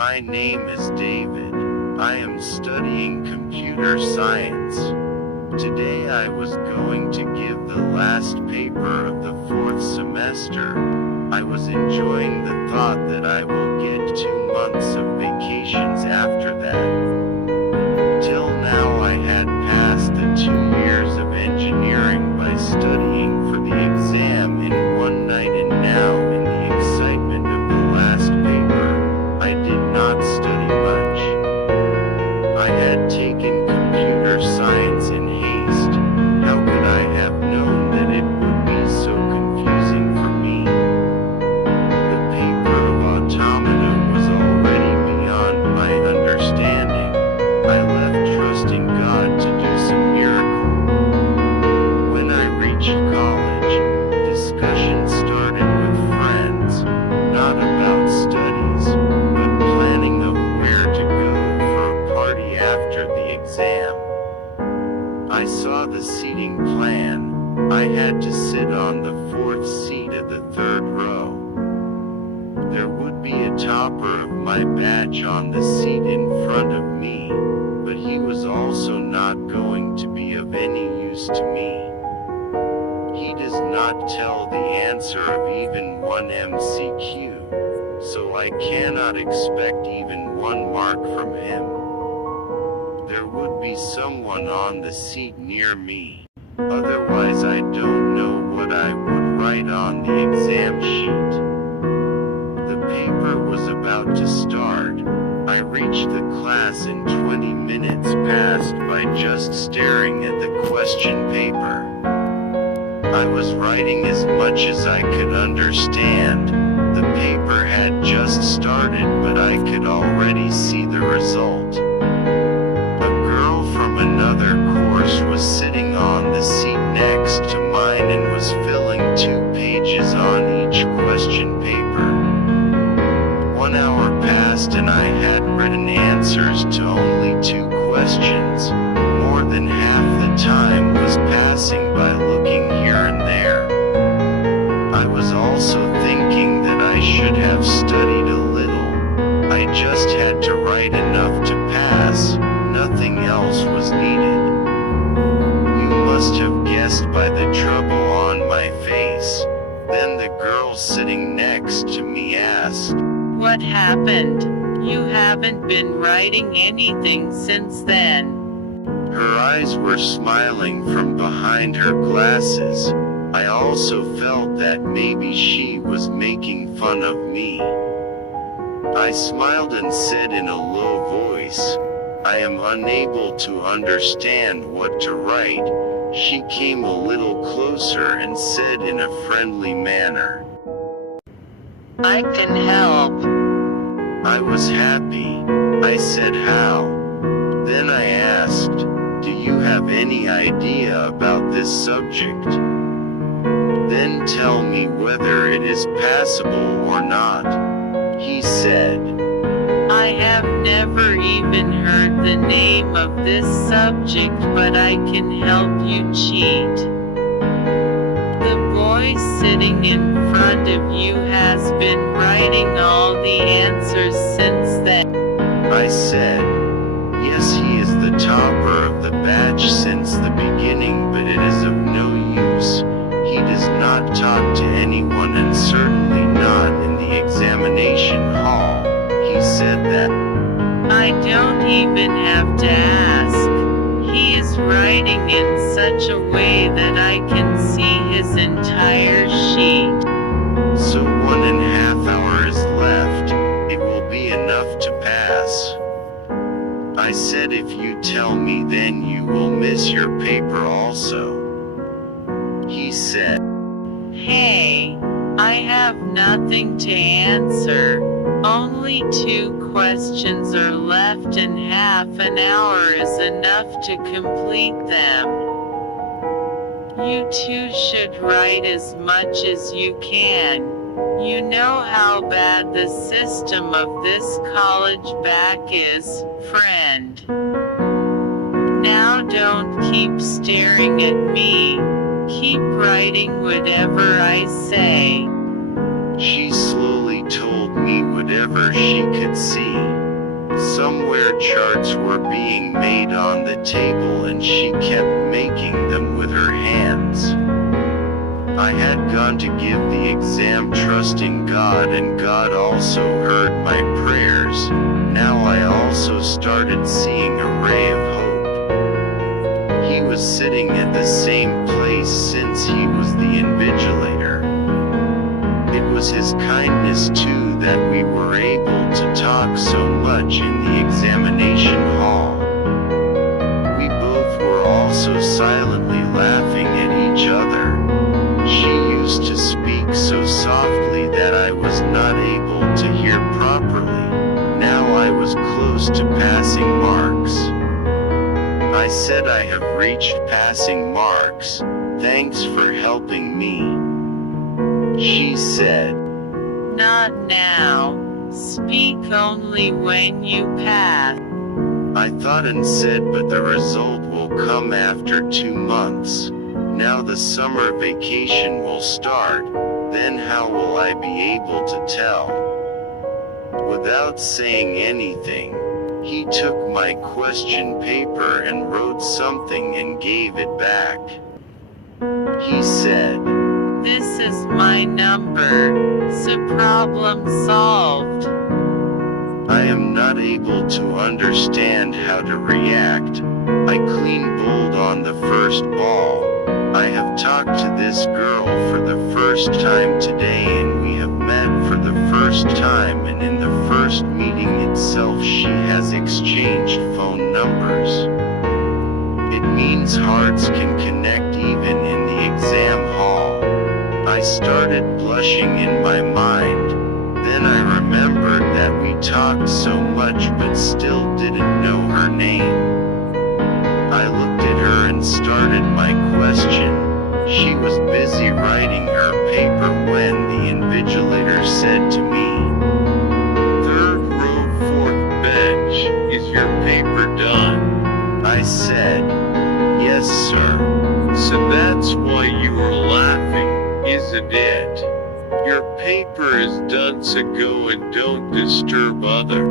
My name is David. I am studying computer science. Today I was going to give the last paper of the 4th semester. I was enjoying the thought that I will get 2 months of vacations after that. Till now I had passed the 2 years of engineering by studying for the exam in one night, and now in the excitement of the last paper, I did not study much. I had taken computer science in haste. How could I have known that it would be so confusing for me? The paper of automata was already beyond my understanding. I left trusting God to do some miracle. When I reached college, discussion started with friends, not about studies, but planning of where to go for a party after the exam. I saw the seating plan. I had to sit on the 4th seat at the 3rd row. There would be a topper of my batch on the seat in front of me, but he was also not going to be of any use to me. He does not tell the answer of even one MCQ, so I cannot expect even 1 mark from him. There would be someone on the seat near me. Otherwise I don't know what I would write on the exam sheet. The paper was about to start. I reached the class in 20 minutes past by just staring at the question paper. I was writing as much as I could understand. The paper had just started, but I could already see the result. A girl from another course was sitting on the seat next to mine and was filling 2 pages on each question paper. 1 hour passed and I had written answers to only 2 questions. More than half the time was passing by looking here and there. I was also thinking that I should have studied a little. I just had to write enough to pass. Nothing else was needed. You must have guessed by the trouble on my face. Then the girl sitting next to me asked, "What happened? You haven't been writing anything since then." Her eyes were smiling from behind her glasses. I also felt that maybe she was making fun of me. I smiled and said in a low voice, "I am unable to understand what to write." She came a little closer and said in a friendly manner, "I can help." I was happy. I said, "How?" Then I asked, "Do you have any idea about this subject? Then tell me whether it is passable or not." He said, "I have never even heard the name of this subject, but I can help you cheat. The boy sitting in front of you has been writing all the answers since then." I said, "Yes, he is the topper of the batch since the beginning, but it is of no use. He does not talk to anyone and certainly not in the examination hall." He said that. "I don't even have to ask. He is writing in such a way that I can see his entire sheet." So 1.5 hours left. It will be enough to pass. I said, "If you tell me, then you will miss your paper also." He said, "Hey, I have nothing to answer. Only 2 questions are left and half an hour is enough to complete them. You two should write as much as you can. You know how bad the system of this college back is, friend. Now don't keep staring at me. Keep writing whatever I say." She slowly told me whatever she could see. Somewhere charts were being made on the table and she kept making them with her hands. I had gone to give the exam trusting God, and God also heard my prayers. Now I also started seeing a ray of hope. He was sitting at the same place since he was the invigilator. It was his kindness too that we were able to talk so much in the examination hall. We both were also silently laughing at each other. She used to speak so softly that I was not able to hear properly. Now I was close to passing marks. I said, I have reached passing marks. Thanks for helping me. She said, Not now. Speak only when you pass. I thought and said, but the result will come after 2 months. Now the summer vacation will start. Then how will I be able to tell? Without saying anything, he took my question paper and wrote something and gave it back. He said, This is my number, so problem solved. I am not able to understand how to react. I clean bowled on the first ball. I have talked to this girl for the first time today, and we have met for the first time, and in the first meeting itself she has exchanged phone numbers. It means hearts can connect even in the exam hall. I started blushing in my mind. Then I remembered that we talked so much but still didn't know her name. I looked at her and started my question. She was busy writing her paper when the invigilator said to me, "Third row, fourth bench, is your paper done?" I said, "Yes, sir." "So that's why you were laughing, isn't it? Your paper is done, so go and don't disturb other."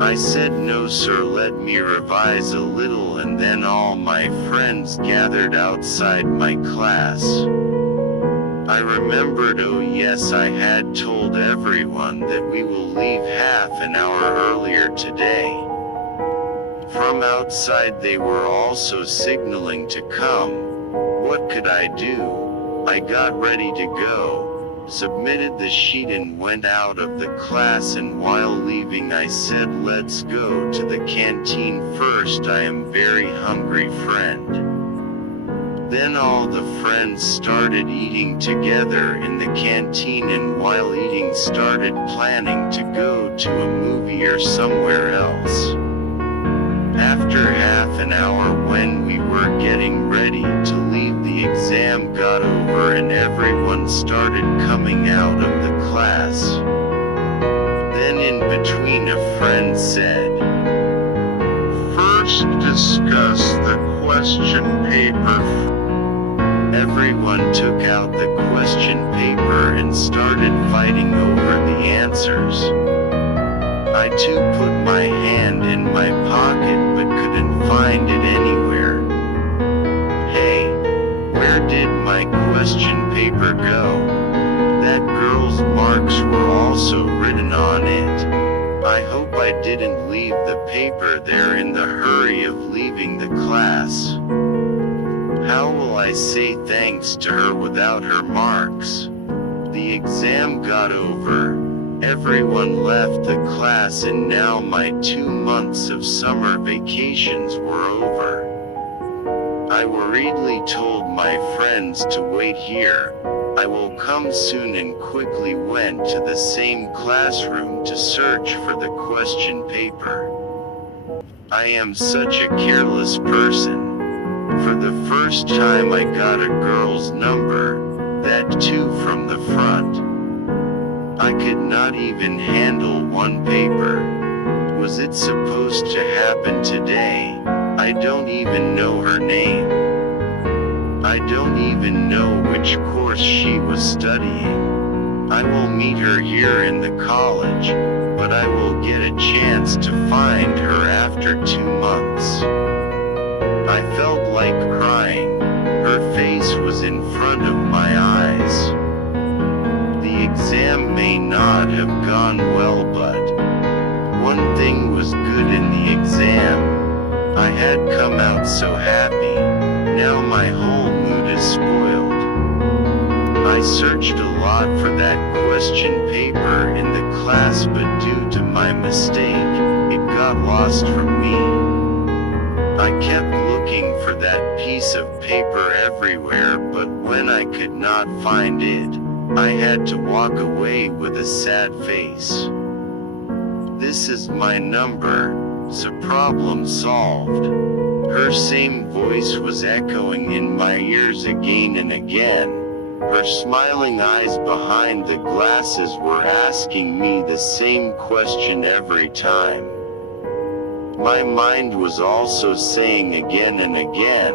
I said, "No, sir, let me revise a little," and then all my friends gathered outside my class. I remembered, oh yes, I had told everyone that we will leave half an hour earlier today. From outside they were also signaling to come. What could I do? I got ready to go, submitted the sheet and went out of the class, and while leaving I said, "Let's go to the canteen first, I am very hungry, friend." Then all the friends started eating together in the canteen, and while eating started planning to go to a movie or somewhere else. After half an hour, when we were getting ready to leave, the exam got over and everyone started coming out of the class. Then in between a friend said, "First discuss the question paper." Everyone took out the question paper and started fighting over the answers. I too put my hand in my pocket but couldn't find it anywhere. Hey, where did my question paper go? That girl's marks were also written on it. I hope I didn't leave the paper there in the hurry of leaving the class. How will I say thanks to her without her marks? The exam got over. Everyone left the class, and now my 2 months of summer vacations were over. I worriedly told my friends to wait here. I will come soon, and quickly went to the same classroom to search for the question paper. I am such a careless person. For the first time I got a girl's number, that too from the front. I could not even handle one paper. Was it supposed to happen today? I don't even know her name. I don't even know which course she was studying. I will meet her here in the college, but I will get a chance to find her after 2 months. I felt like crying. Her face was in front of my eyes. The exam may not have gone well, but one thing was good in the exam. I had come out so happy. Now my whole mood is spoiled. I searched a lot for that question paper in the class, but due to my mistake, it got lost from me. I kept looking for that piece of paper everywhere, but when I could not find it, I had to walk away with a sad face. This is my number, so problem solved. Her same voice was echoing in my ears again and again. Her smiling eyes behind the glasses were asking me the same question every time. My mind was also saying again and again,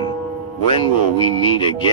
when will we meet again?